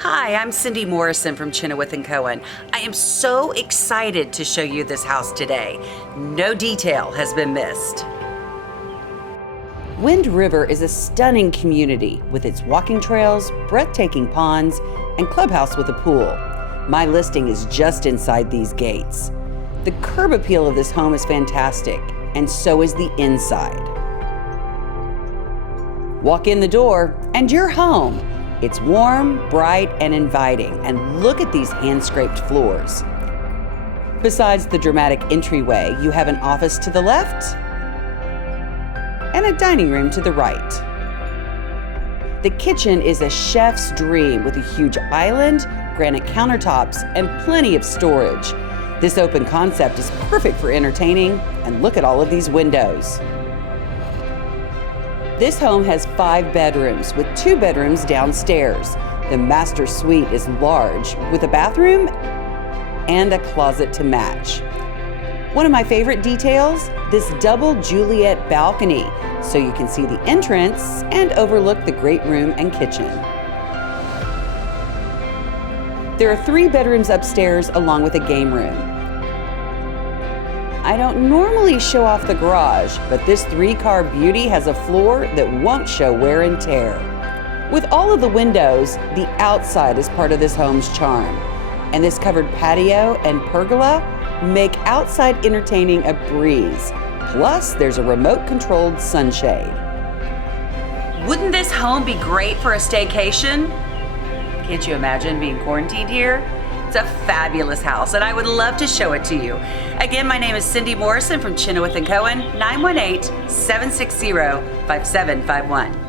Hi, I'm Cindy Morrison from Chenoweth & Cohen. I am so excited to show you this house today. No detail has been missed. Wind River is a stunning community with its walking trails, breathtaking ponds, and clubhouse with a pool. My listing is just inside these gates. The curb appeal of this home is fantastic, and so is the inside. Walk in the door, and you're home. It's warm, bright, and inviting, and look at these hand-scraped floors. Besides the dramatic entryway, you have an office to the left and a dining room to the right. The kitchen is a chef's dream with a huge island, granite countertops, and plenty of storage. This open concept is perfect for entertaining, and look at all of these windows. This home has 5 bedrooms with 2 bedrooms downstairs. The master suite is large with a bathroom and a closet to match. One of my favorite details, this double Juliet balcony, so you can see the entrance and overlook the great room and kitchen. There are 3 bedrooms upstairs along with a game room. I don't normally show off the garage, but this 3-car beauty has a floor that won't show wear and tear. With all of the windows, the outside is part of this home's charm, and this covered patio and pergola make outside entertaining a breeze. Plus, there's a remote-controlled sunshade. Wouldn't this home be great for a staycation? Can't you imagine being quarantined here? It's a fabulous house, and I would love to show it to you. Again, my name is Cindy Morrison from Chenoweth & Cohen, 918-760-5751.